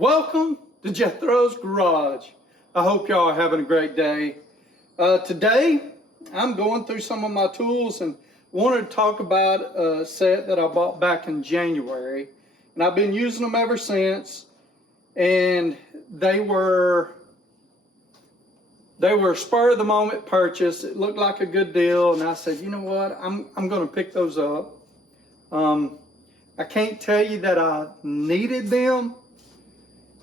Welcome to Jethro's Garage. I hope y'all are having a great day. Today, I'm going through some of my tools and wanted to talk about a set that I bought back in January. And I've been using them ever since. And they were spur of the moment purchase. It looked like a good deal. And I said, you know what? I'm going to pick those up. I can't tell you that I needed them.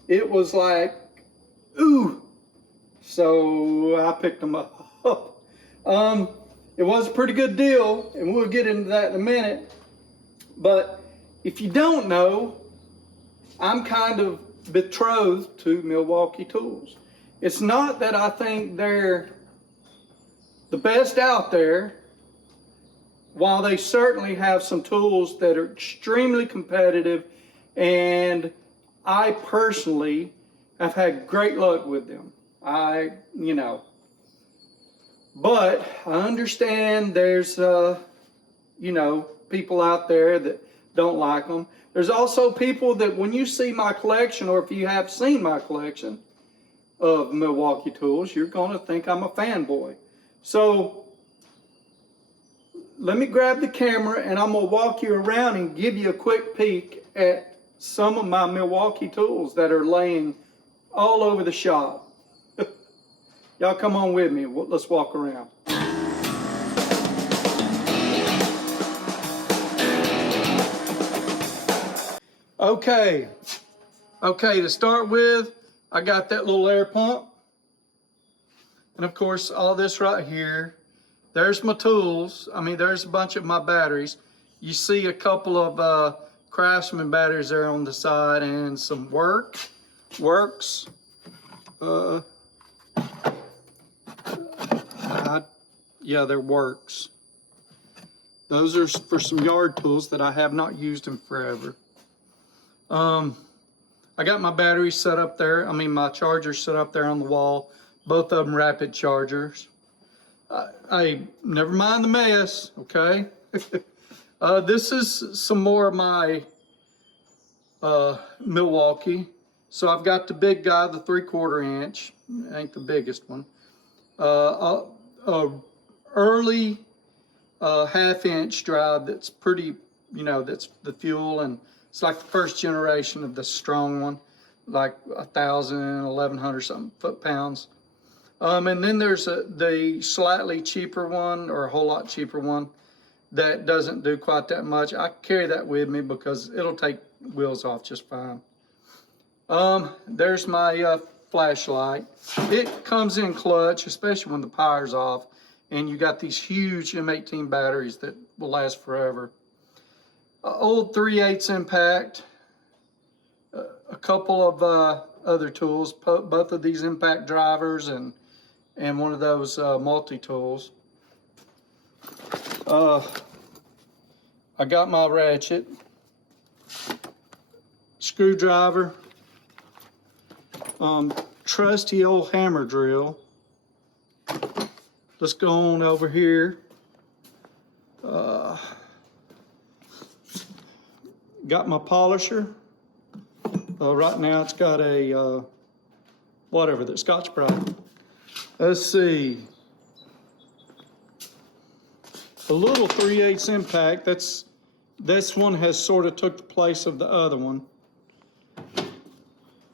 It was like, ooh. So I picked them up. It was a pretty good deal, and we'll get into that in a minute. But if you don't know, I'm kind of betrothed to Milwaukee tools. It's not that I think they're the best out there, while they certainly have some tools that are extremely competitive, and I personally have had great luck with them. But I understand there's, people out there that don't like them. There's also people that when you see my collection, or if you have seen my collection of Milwaukee tools, you're going to think I'm a fanboy. So let me grab the camera and I'm going to walk you around and give you a quick peek at some of my Milwaukee tools that are laying all over the shop. Y'all come on with me. Let's walk around. Okay, to start with, I got that little air pump. And of course, all this right here. There's my tools. There's a bunch of my batteries. You see a couple of Craftsman batteries there on the side, and some works. Yeah, they're works. Those are for some yard tools that I have not used in forever. I got my batteries set up there. My chargers set up there on the wall. Both of them rapid chargers. Never mind the mess, okay? This is some more of my Milwaukee. So I've got the big guy, the 3/4 inch. Ain't the biggest one. Early 1/2 inch drive that's pretty, that's the fuel, and it's like the first generation of the strong one, like 1,000, 1,100 something foot-pounds. And then there's the slightly cheaper one, or a whole lot cheaper one, that doesn't do quite that much. I carry that with me because it'll take wheels off just fine. There's my flashlight. It comes in clutch, especially when the power's off, and you got these huge M18 batteries that will last forever. Old 3/8 impact, a couple of other tools, both of these impact drivers and one of those multi-tools. I got my ratchet, screwdriver, trusty old hammer drill. Let's go on over here. Got my polisher. Right now it's got a, the Scotch-Brite. Let's see. A little 3/8 impact. This one has sort of took the place of the other one.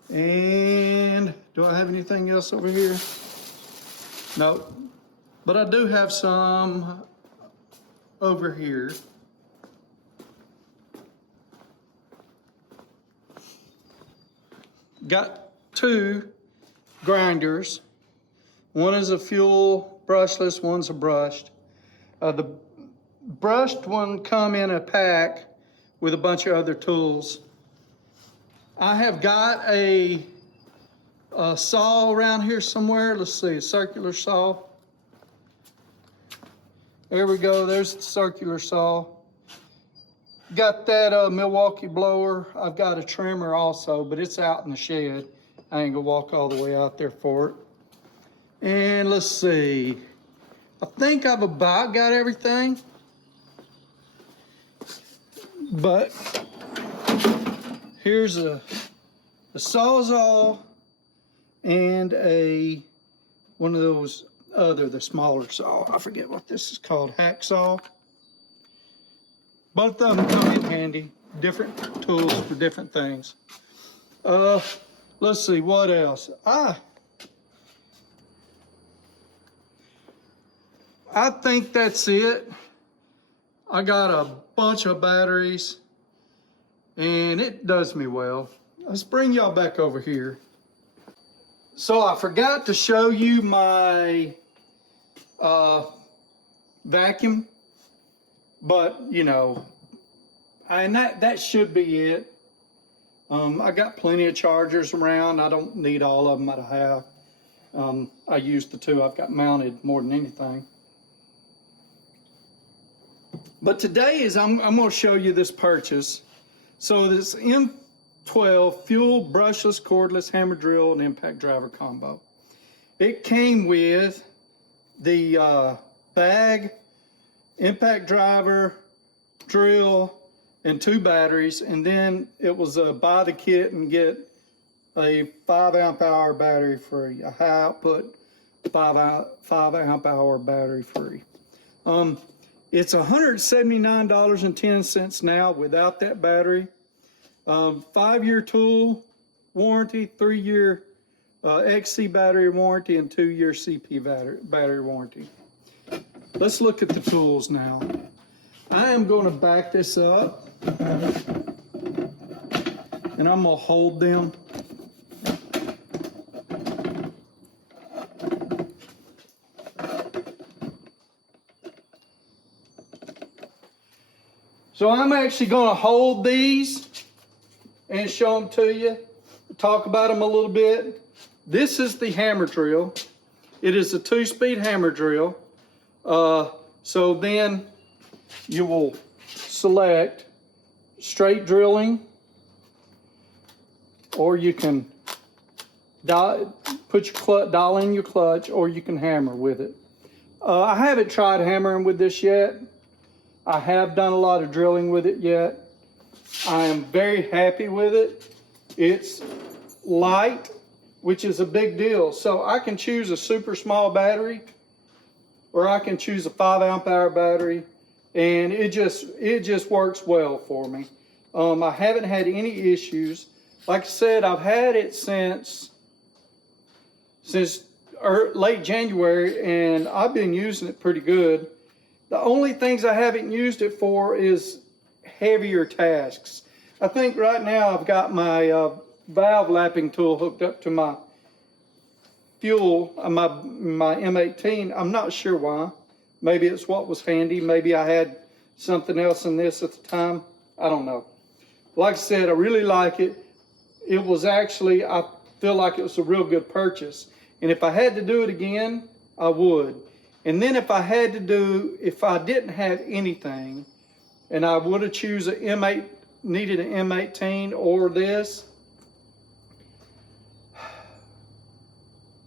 And do I have anything else over here? No, but I do have some over here. Got two grinders. One is a fuel brushless, one's a brushed. The brushed one come in a pack with a bunch of other tools. I have got a saw around here somewhere. Let's see, a circular saw. There we go, there's the circular saw. Got that Milwaukee blower. I've got a trimmer also, but it's out in the shed. I ain't gonna walk all the way out there for it. And let's see. I think I've about got everything. But here's a a Sawzall and one of those the smaller saw. I forget what this is called, hacksaw. Both of them come in handy. Different tools for different things. Let's see what else. I think that's it. I got a bunch of batteries and it does me well. Let's bring y'all back over here. So I forgot to show you my vacuum, but you know, and that should be it. I got plenty of chargers around. I don't need all of them that I have. I use the two I've got mounted more than anything. But today I'm going to show you this purchase. So this M12 fuel brushless cordless hammer drill and impact driver combo. It came with the bag, impact driver, drill, and 2 batteries, and then it was a buy the kit and get a 5 amp hour battery free, a high output 5 amp hour battery free. It's $179.10 now without that battery. 5-year tool warranty, 3-year XC battery warranty, and 2-year CP battery warranty. Let's look at the tools now. I am going to back this up and I'm going to hold them. So I'm actually going to hold these and show them to you, talk about them a little bit. This is the hammer drill. It is a 2-speed hammer drill. So then you will select straight drilling, or you can dial in your clutch, or you can hammer with it. I haven't tried hammering with this yet. I have done a lot of drilling with it yet. I am very happy with it. It's light, which is a big deal. So I can choose a super small battery, or I can choose a 5 amp hour battery, and it just works well for me. I haven't had any issues. Like I said, I've had it since late January, and I've been using it pretty good. The only things I haven't used it for is heavier tasks. I think right now I've got my valve lapping tool hooked up to my fuel, my M18. I'm not sure why. Maybe it's what was handy. Maybe I had something else in this at the time. I don't know. Like I said, I really like it. It was actually, I feel like it was a real good purchase. And if I had to do it again, I would. And then if I didn't have anything, and I would have needed an M18 or this,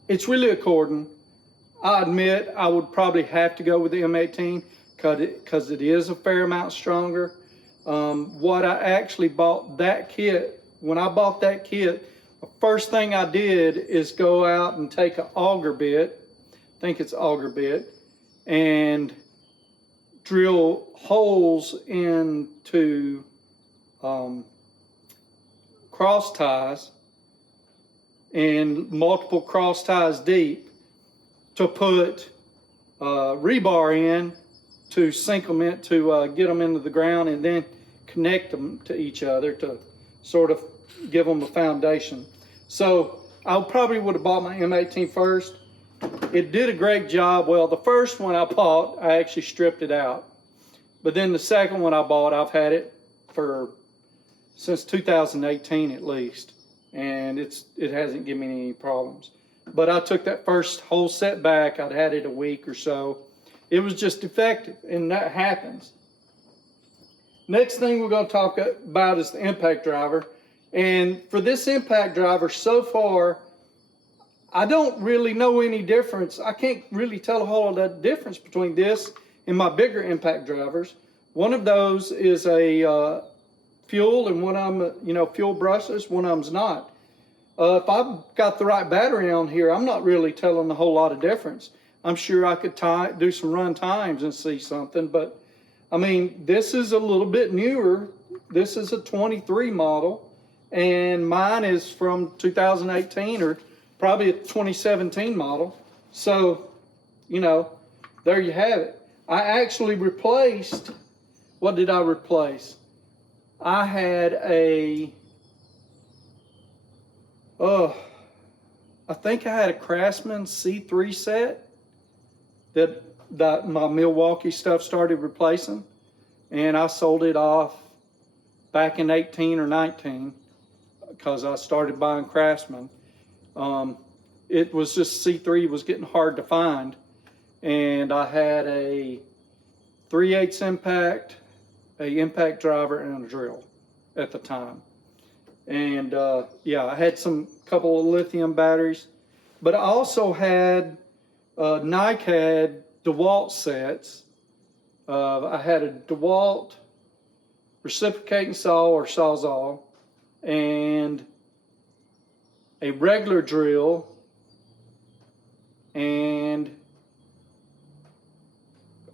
it's really according. I admit I would probably have to go with the M18 because it is a fair amount stronger. What I actually bought that kit, when I bought that kit, the first thing I did is go out and take an auger bit, I think it's auger bit, and drill holes into cross ties, and multiple cross ties deep, to put rebar in to sink them in, to get them into the ground, and then connect them to each other to sort of give them a foundation. So I probably would have bought my M18 first. It did a great job. Well, the first one I bought, I actually stripped it out. But then the second one I bought, I've had it since 2018 at least. And it hasn't given me any problems. But I took that first whole set back. I'd had it a week or so. It was just defective, and that happens. Next thing we're going to talk about is the impact driver. And for this impact driver, so far, I don't really know any difference. I can't really tell a whole lot of difference between this and my bigger impact drivers. One of those is a fuel, and one of them, fuel brushless. One of them's not. If I've got the right battery on here, I'm not really telling a whole lot of difference. I'm sure I could do some run times and see something, but I mean, this is a little bit newer. This is a 23 model, and mine is from 2018 or probably a 2017 model. So, you know, there you have it. I actually replaced, what did I replace? I had I think I had a Craftsman C3 set that my Milwaukee stuff started replacing, and I sold it off back in 18 or 19 because I started buying Craftsman. It was just C3 was getting hard to find, and I had a 3/8 impact, a impact driver, and a drill at the time. And yeah, I had some couple of lithium batteries, but I also had Nike had DeWalt sets. I had a DeWalt reciprocating saw or sawzall, and a regular drill, and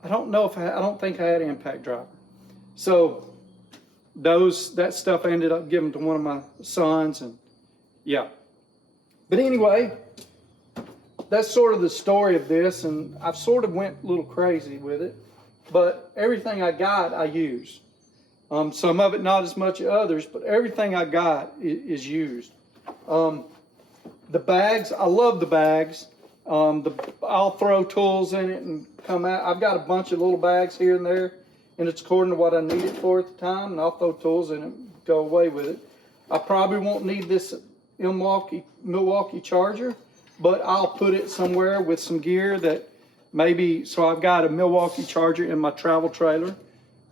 I don't think I had an impact driver. So that stuff I ended up giving to one of my sons, and yeah. But anyway, that's sort of the story of this, and I've sort of went a little crazy with it, but everything I got, I use. Some of it not as much as others, but everything I got is used. The bags, I love the bags. I'll throw tools in it and come out. I've got a bunch of little bags here and there, and it's according to what I need it for at the time, and I'll throw tools in it and go away with it. I probably won't need this Milwaukee charger, but I'll put it somewhere with some gear that maybe, so I've got a Milwaukee charger in my travel trailer.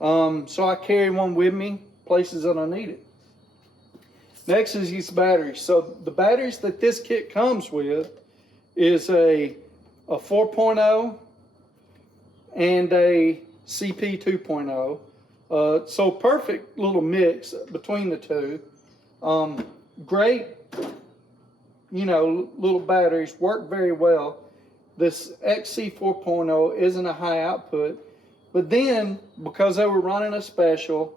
So I carry one with me places that I need it. Next is these batteries. So the batteries that this kit comes with is a 4.0 and a CP 2.0. So perfect little mix between the two. Great, you know, little batteries, work very well. This XC 4.0 isn't a high output, but then because they were running a special,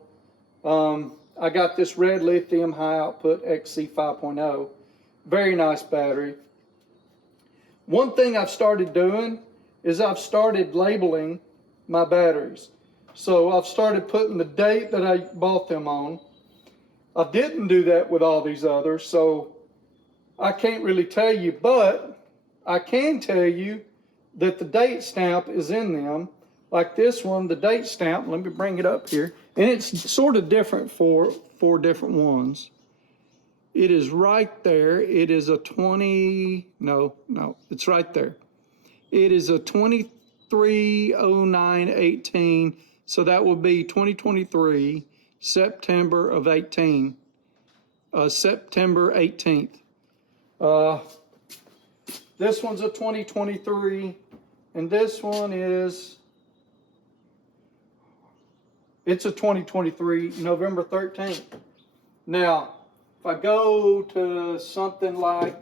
I got this red lithium high output XC 5.0. Very nice battery. One thing I've started doing is I've started labeling my batteries. So I've started putting the date that I bought them on. I didn't do that with all these others, so I can't really tell you, but I can tell you that the date stamp is in them. Like this one, the date stamp, let me bring it up here. And it's sort of different for four different ones. It is right there. It is a it's right there. It is a 23/09/18. So that will be 2023, September of 18, September 18th. This one's a 2023, and this one is, it's a 2023, November 13th. Now, if I go to something like,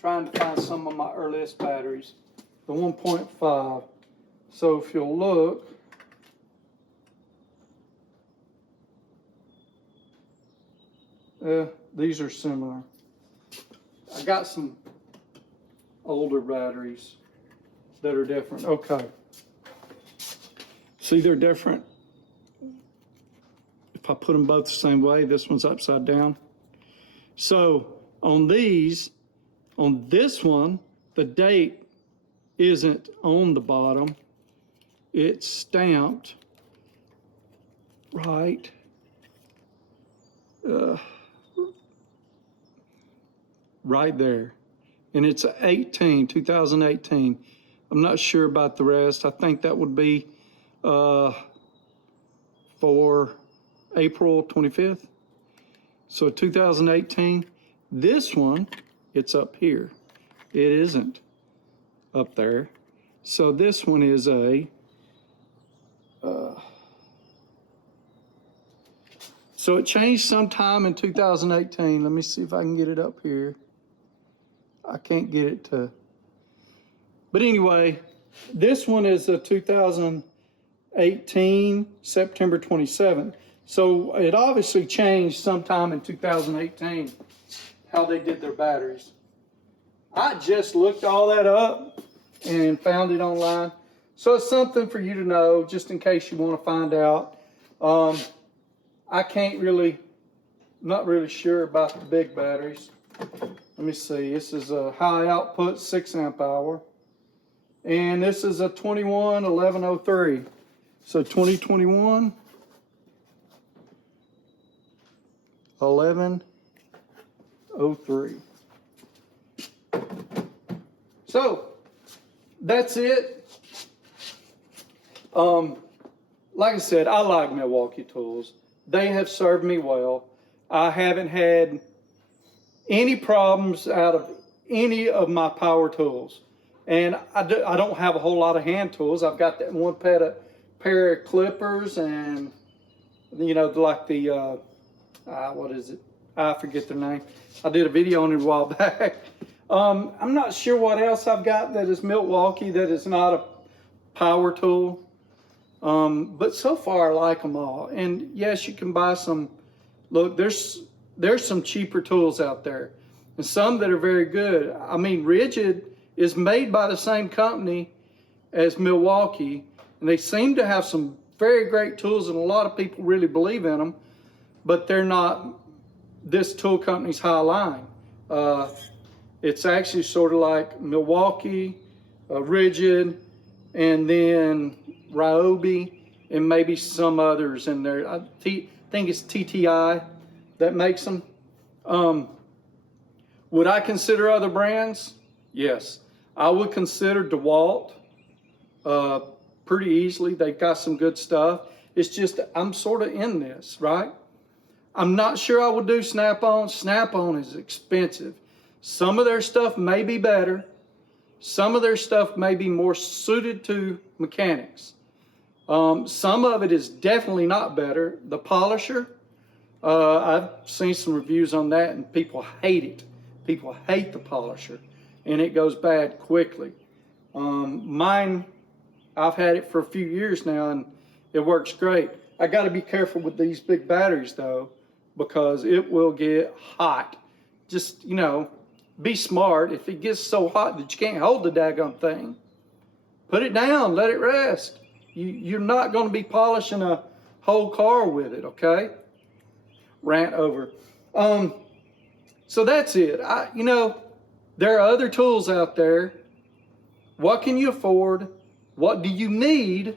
trying to find some of my earliest batteries, the 1.5. So if you'll look, these are similar. I got some older batteries that are different. Okay. See, they're different. If I put them both the same way, this one's upside down. So on these, on this one, the date isn't on the bottom. It's stamped right right there. And it's 2018. I'm not sure about the rest. I think that would be for April 25th. So 2018. This one, it's up here. It isn't up there. So this one is So it changed sometime in 2018. Let me see if I can get it up here. I can't get it to, but anyway, this one is a 2018, September 27th. So it obviously changed sometime in 2018 how they did their batteries. I just looked all that up and found it online. So it's something for you to know, just in case you want to find out. I can't really, not really sure about the big batteries. Let me see, this is a high output 6 amp hour. And this is a 211103. So 2021 1103. So that's it. Like I said, I like Milwaukee tools. They have served me well. I haven't had any problems out of any of my power tools. And I don't have a whole lot of hand tools. I've got that one pair of clippers and, you know, like the, what is it? I forget their name. I did a video on it a while back. I'm not sure what else I've got that is Milwaukee that is not a power tool. But so far I like them all. And yes, you can buy some, look, there's some cheaper tools out there and some that are very good. I mean, Rigid is made by the same company as Milwaukee, and they seem to have some very great tools, and a lot of people really believe in them, but they're not this tool company's high line. It's actually sort of like Milwaukee, Rigid, and then Ryobi, and maybe some others in there. I think it's TTI that makes them. Would I consider other brands? Yes. I would consider DeWalt pretty easily. They've got some good stuff. It's just I'm sort of in this, right? I'm not sure I would do Snap-on. Snap-on is expensive. Some of their stuff may be better. Some of their stuff may be more suited to mechanics. Some of it is definitely not better. The polisher, I've seen some reviews on that and people hate it. People hate the polisher and it goes bad quickly. Mine, I've had it for a few years now and it works great. I got to be careful with these big batteries though, because it will get hot. Just, you know, be smart. If it gets so hot that you can't hold the daggone thing, put it down, let it rest. You're not going to be polishing a whole car with it, okay? Rant over. So that's it. You know, there are other tools out there. What can you afford? What do you need?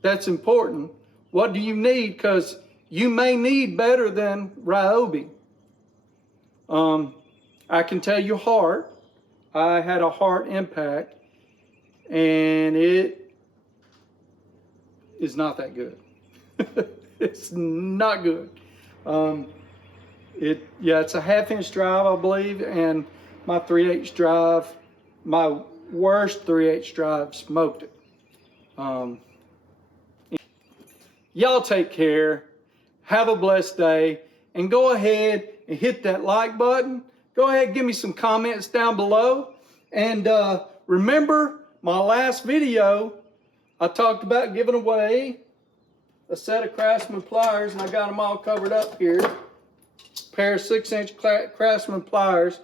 That's important. What do you need? Because you may need better than Ryobi. I can tell you Hart. I had a Hart Impact, and it is not that good. It's not good. It's a 1/2-inch drive, I believe, and my 3/8 drive, my worst 3/8 drive smoked it. Y'all take care. Have a blessed day, and go ahead and hit that like button. Go ahead and give me some comments down below. And remember my last video, I talked about giving away a set of Craftsman pliers, and I got them all covered up here. Pair of 6-inch Craftsman pliers.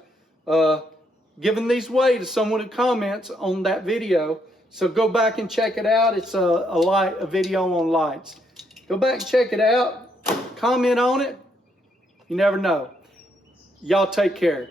Giving these away to someone who comments on that video. So go back and check it out. It's a video on lights. Go back and check it out. Comment on it. You never know. Y'all take care.